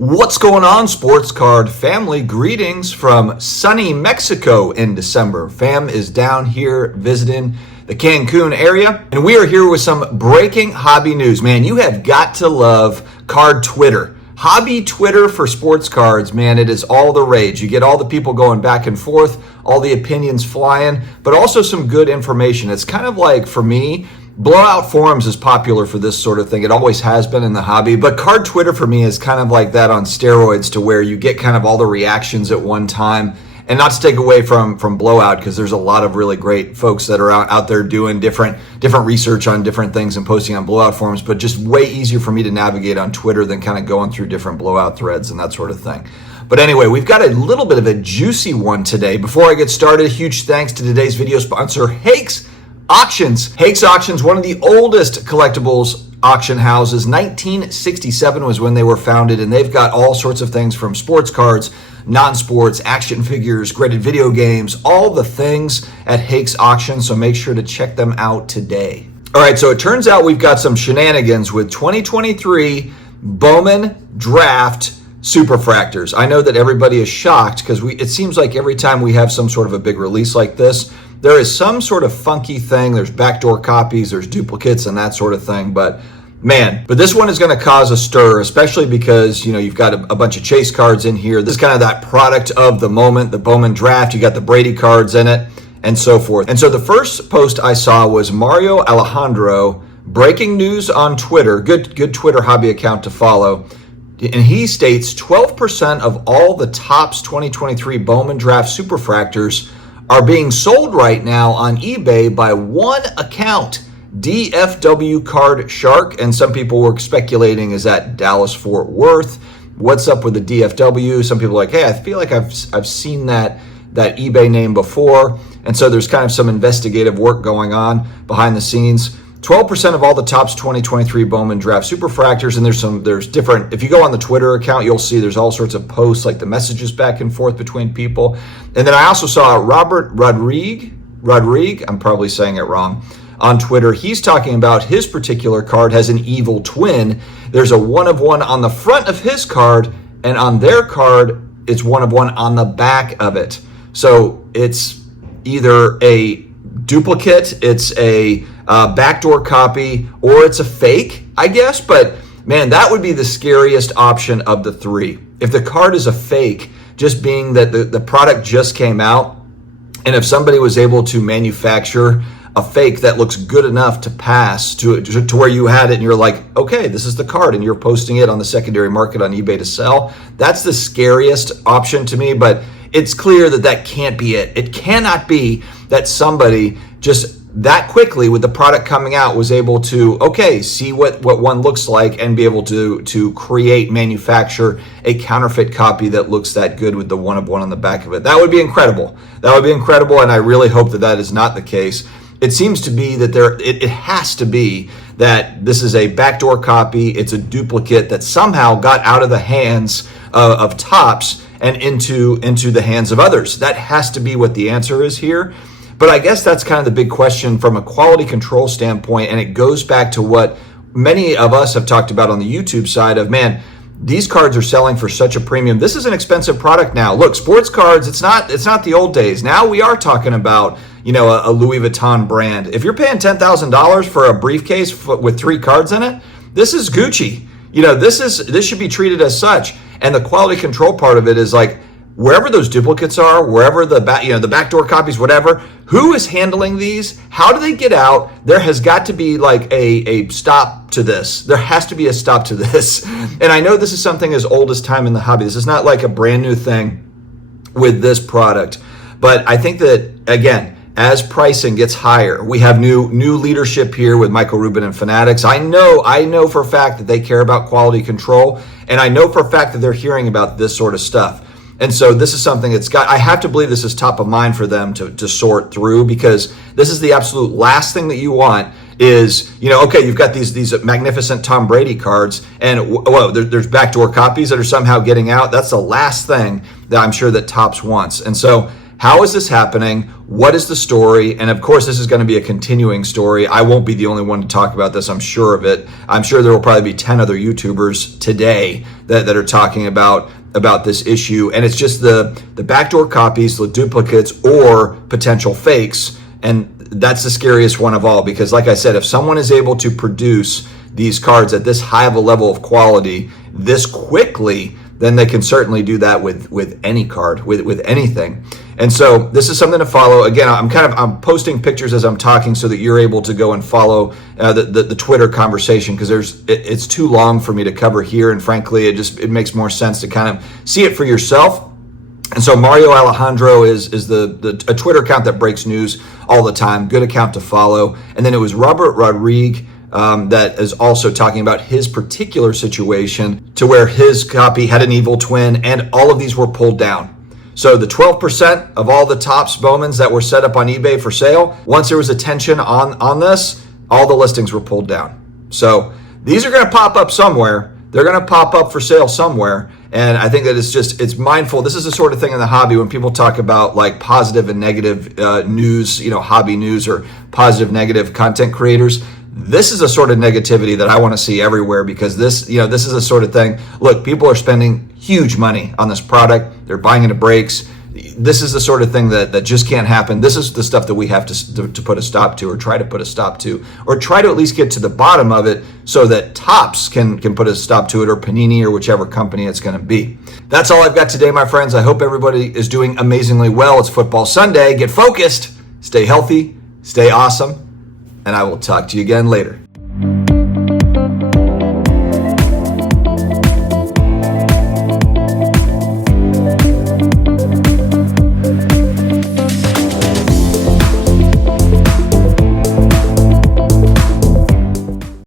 What's going on, sports card family? Greetings from sunny Mexico in December. Fam is down here visiting the Cancun area, and we are here with some breaking hobby news. Man, you have got to love card Twitter. Hobby Twitter for sports cards, man, it is all the rage. You get all the people going back and forth, all the opinions flying, but also some good information. It's kind of like, for me, Blowout forums is popular for this sort of thing. It always has been in the hobby, but card Twitter for me is kind of like that on steroids, to where you get kind of all the reactions at one time. And not to take away from Blowout, because there's a lot of really great folks that are out there doing different research on different things and posting on Blowout forums, but just way easier for me to navigate on Twitter than kind of going through different Blowout threads and that sort of thing. But anyway, we've got a little bit of a juicy one today. Before I get started, a huge thanks to today's video sponsor, Hess Auctions. Hess Auctions, one of the oldest collectibles auction houses. 1967 was when they were founded, and they've got all sorts of things from sports cards, non-sports, action figures, graded video games, all the things at Hess Auctions, so make sure to check them out today. All right, so it turns out we've got some shenanigans with 2023 Bowman Draft Superfractors. I know that everybody is shocked because it seems like every time we have some sort of a big release like this, there is some sort of funky thing. There's backdoor copies, there's duplicates and that sort of thing. But this one is going to cause a stir, especially because, you know, you've got a bunch of chase cards in here. This is kind of that product of the moment, the Bowman Draft. You got the Brady cards in it and so forth. And so the first post I saw was Mario Alejandro, breaking news on Twitter, good Twitter hobby account to follow. And he states 12% of all the Topps 2023 Bowman Draft Superfractors are being sold right now on eBay by one account, DFW Card Shark. And some people were speculating, is that Dallas Fort Worth? What's up with the DFW? Some people are like, hey, I feel like I've seen that eBay name before. And so there's kind of some investigative work going on behind the scenes. 12% of all the Topps 2023 Bowman Draft Superfractors, and there's different, if you go on the Twitter account, you'll see there's all sorts of posts, like the messages back and forth between people. And then I also saw Robert Rodrigue, I'm probably saying it wrong, on Twitter. He's talking about his particular card has an evil twin. There's a 1 of 1 on the front of his card, and on their card, it's 1 of 1 on the back of it. So it's either a duplicate, it's a backdoor copy, or it's a fake, I guess. But man, that would be the scariest option of the three. If the card is a fake, just being that the product just came out, and if somebody was able to manufacture a fake that looks good enough to pass to where you had it and you're like, okay, this is the card, and you're posting it on the secondary market on eBay to sell, that's the scariest option to me. But it's clear that can't be it. It cannot be that somebody just that quickly, with the product coming out, was able to, okay, see what one looks like and be able to manufacture a counterfeit copy that looks that good with the 1 of 1 on the back of it. That would be incredible. That would be incredible, and I really hope that is not the case. It seems to be that it has to be that this is a backdoor copy. It's a duplicate that somehow got out of the hands of Topps and into the hands of others. That has to be what the answer is here. But I guess that's kind of the big question from a quality control standpoint, and it goes back to what many of us have talked about on the YouTube side of, man, these cards are selling for such a premium. This is an expensive product now. Look, sports cards, it's not the old days. Now we are talking about, you know, a Louis Vuitton brand. If you're paying $10,000 for a briefcase with 3 cards in it, this is Gucci. You know, this should be treated as such. And the quality control part of it is like, wherever those duplicates are, wherever the backdoor copies, whatever, who is handling these? How do they get out? There has got to be like a stop to this. There has to be a stop to this. And I know this is something as old as time in the hobby. This is not like a brand new thing with this product. But I think that, again, as pricing gets higher, we have new leadership here with Michael Rubin and Fanatics. I know for a fact that they care about quality control, and I know for a fact that they're hearing about this sort of stuff. And so this is something I have to believe this is top of mind for them to sort through, because this is the absolute last thing that you want is, you know, okay, you've got these magnificent Tom Brady cards, and whoa, there's backdoor copies that are somehow getting out. That's the last thing that I'm sure that Topps wants. And so How is this happening? What is the story? And of course, this is going to be a continuing story. I won't be the only one to talk about this. I'm sure of it. I'm sure there will probably be 10 other YouTubers today that are talking about this issue. And it's just the backdoor copies, the duplicates, or potential fakes. And that's the scariest one of all, because like I said, if someone is able to produce these cards at this high of a level of quality this quickly, then they can certainly do that with any card, with anything. And so this is something to follow. Again, I'm posting pictures as I'm talking so that you're able to go and follow the Twitter conversation, because it's too long for me to cover here, and frankly, it makes more sense to kind of see it for yourself. And so Mario Alejandro is a Twitter account that breaks news all the time. Good account to follow. And then it was Robert Rodriguez that is also talking about his particular situation, to where his copy had an evil twin and all of these were pulled down. So the 12% of all the Topps Bowmans that were set up on eBay for sale, once there was attention on this, all the listings were pulled down. So these are going to pop up somewhere. They're going to pop up for sale somewhere. And I think that it's mindful. This is the sort of thing in the hobby when people talk about like positive and negative news, hobby news, or positive, negative content creators. This is a sort of negativity that I want to see everywhere, because this is a sort of thing. Look, people are spending huge money on this product. They're buying into breaks. This is the sort of thing that just can't happen. This is the stuff that we have to put a stop to, or try to put a stop to, or try to at least get to the bottom of it so that Topps can put a stop to it, or Panini, or whichever company it's going to be. That's all I've got today, my friends. I hope everybody is doing amazingly well. It's Football Sunday. Get focused, stay healthy, stay awesome, and I will talk to you again later.